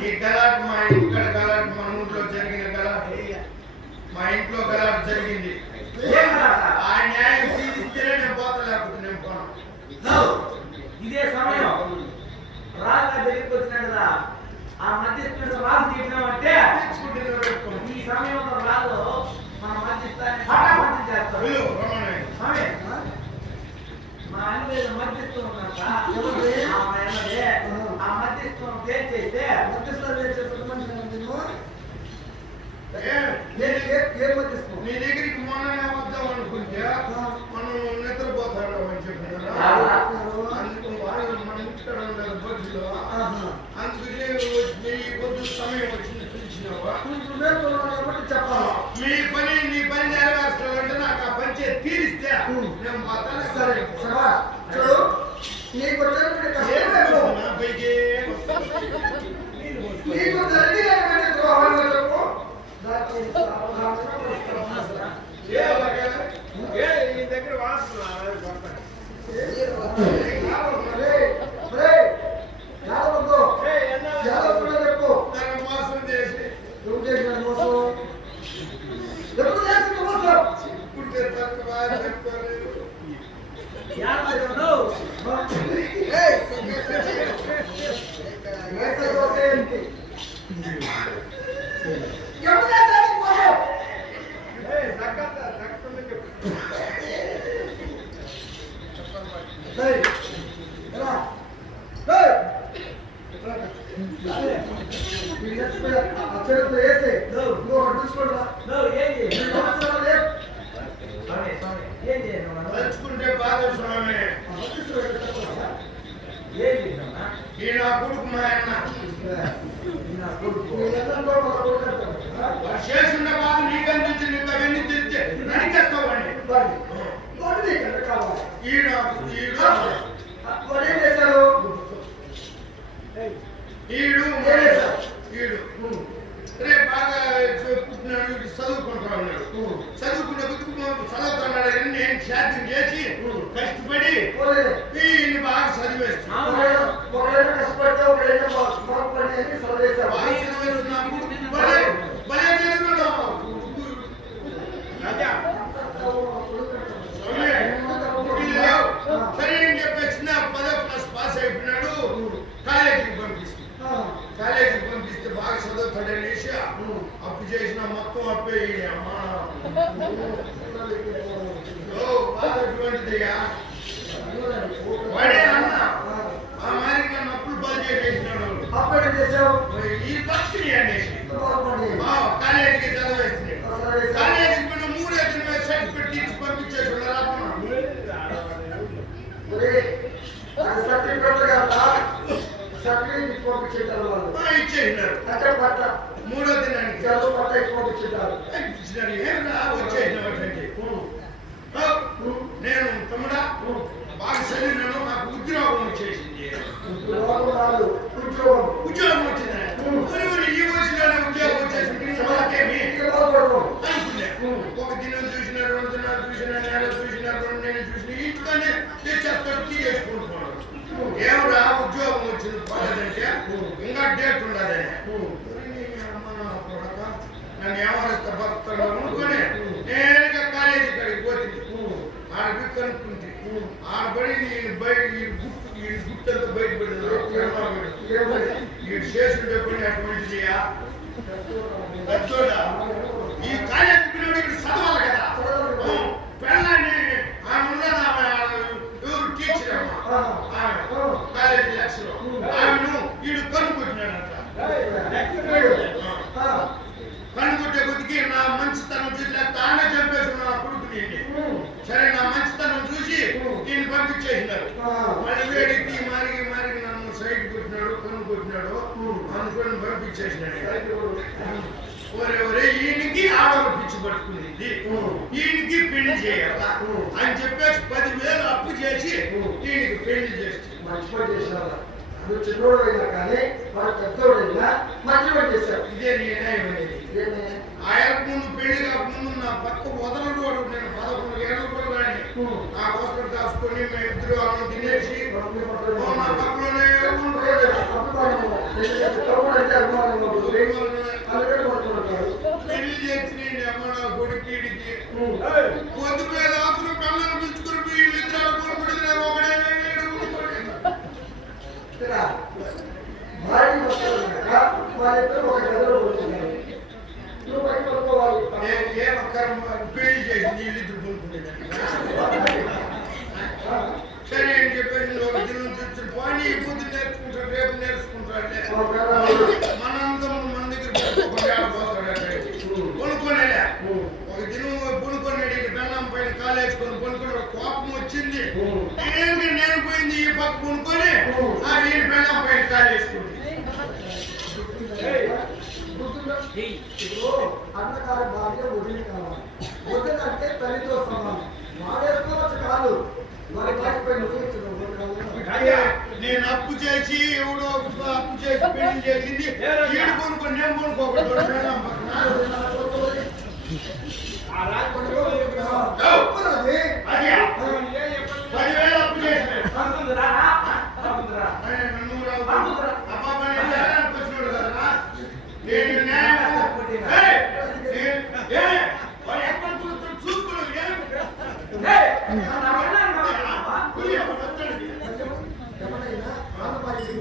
ఈ గలాట్ మా ఇక్కడ గలాట్ మా ఊళ్ళో జరిగిన గలాట్? మా ఇంట్లో గలాట్ జరిగింది ఆ న్యాయం నీ దగ్గరికి మొన్న వద్దాం అనుకుంటే మనం నిద్రపోతాడు అని చెప్పిన చెప్పాలి మీ పని నీ పని నెరవేర్చాలంటే నాకు ఆ పని తీరిస్తే నేను సరే సరే. जो नी गोटे गोटे చేసున్న బాధ నీకనిపించింది నీకు అవన్నీ తెచ్చే నడిచేస్తావండి ఈడ ఈడు ఈడు బాగా చెప్పుకుంటున్నాడు చదువుకుంటా ఉన్నాడు. చదువుకున్న చదువుతున్నాడు. నేను చేసి కష్టపడి అప్పు చేసిన మొత్తం అప్పేయండి అమ్మా. ఎటువంటిదయ్యా వాడే అన్న ఆ మాదిరి నన్ను అప్పులు పని చేసేసినాడు అప్పుడు. చేసావు ఈ పరిస్థితి అనేసి మూడో తెలుసు కొత్త ఎక్కువ ఇచ్చింటారు నేను తమ్ముడా బాగా చదివినాను నాకు ఉద్యోగం వచ్చేసింది. ఉద్యోగం రాదు ఉద్యోగం. ఉద్యోగం వచ్చింది. ఈ వచ్చిన ఉద్యోగం వచ్చేసింది. వీడు చేస్తుంటే పని అటువంటిదియా పెద్దోడా ఈ కాలేజీ పిల్లడు ఇక్కడ చదవాలి కదా ఆ, పెళ్ళాన్ని ఆమె ఉన్నది ఆమె ఎవరు టీచర్ అమ్మ ఆమె కాలేజీ లెక్చర్ ఆమెను వీడు కనుక్కుంటున్నాడంట ఆ, కనుక్కుంటే కొద్దికి నా మంచితనం చూసి లేకపోతే ఆమె చంపేసి నా కొడుకుని సరే నా మంచితనం చూసి ఈయన పంపించేసినారు మళ్ళీ వేడికి మారికి మారికి నన్ను సైడ్ కొట్టినాడు కనుక్కుంటున్నాడు అనుకుని పంపించేసినాడు ఒరే ఈయనకి ఆడవాళ్ళు పిచ్చి పట్టుకునేది. ఈయనకి పెళ్ళి చేయాలా? అని చెప్పేసి పదివేలు అప్పు చేసి ఈయనకి పెళ్ళి చేసి. మంచి పని నువ్వు అయినా కానీ వాడు పెద్దోడు అయినా మంచి పని చేశావు ఇదే నీ న్యాయం అనేది. ఇదేనే? ఆయనకు ముందు పెళ్ళి కాకముందు నా పక్క వదలడు వాడు నేను పదకొండు ఏళ్ళ కూడా నా కోసం కాసుకొని మా ఇద్దరు అన్నం తినేసి నా పక్కలోనే పెళ్ళి చేస్తే అమ్మ నా కొడుకుడికి ఉమ్. పొద్దుపే కళ్ళను పిలుచుకుని వీళ్ళిద్దరు ఒకడే భార్య భర్తలు ఒక గదిలో కూర్చున్నారు పడుకోవాలి. ఏ- ఏ కర్మ పెళ్ళి చేసి సరే అని చెప్పేసి పోనీ నేర్చుకుంటాడు రేపు నేర్చుకుంటాడు మన దగ్గర పెట్టుకోకుండా పోతాడు కొనుక్కోనేలే ఒక దినం బెల్లం పైన కాలేసుకొని కొనుక్కొని కోపం వచ్చింది. నేను పోయింది ఈ పక్క కొనుక్కొని ఆ ఈ బెల్లం పైన కాలేసుకుంది. ఇప్పుడు అన్నగారి భార్య వదిలి కావాలి వదిలి అంటే తల్లితో సమానం. మాడేసుకోవచ్చు కాదు. మరి కాకపోయి నువ్వు ఇచ్చిన అయ్యా నేను అప్పు చేసి ఎవడో అప్పు చేసి పెళ్ళి చేసింది. ఈడు కొనుక్కొని నేను కొనుక్కోకూడదు. బెల్లం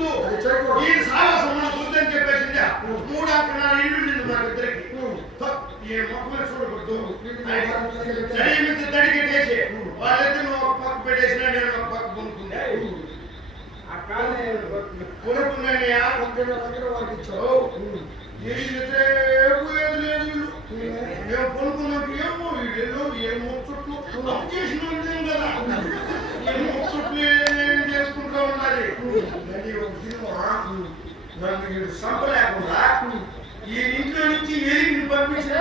వద్దు. ఈ సాహసం మనకు వద్దని చెప్పేసిందా? మూడు అంకణాలు ఇల్లు నిండు మన ఇద్దరికి. ఏ మొక్కలు చూడకూడదు తడి మీద తడి కట్టేసి వాళ్ళైతే నువ్వు ఒక పక్క పెట్టేసినా నేను ఒక పక్క కొనుక్కుందా? ఆ కాలే కొనుక్కున్నానయ్యా. వాడికి ఇచ్చావు. వీళ్ళైతే పోయేది లేదు వీళ్ళు మేము కొనుక్కున్నట్టు ఏమో వీళ్ళు ఏమో చుట్టూ చేసిన కదా? చేసుకుంటా ఉన్నది అది ఒక సినిమా నన్ను సంపలేకుండా ఈ ఇంట్లో నుంచి ఎరిగిని పంపించిన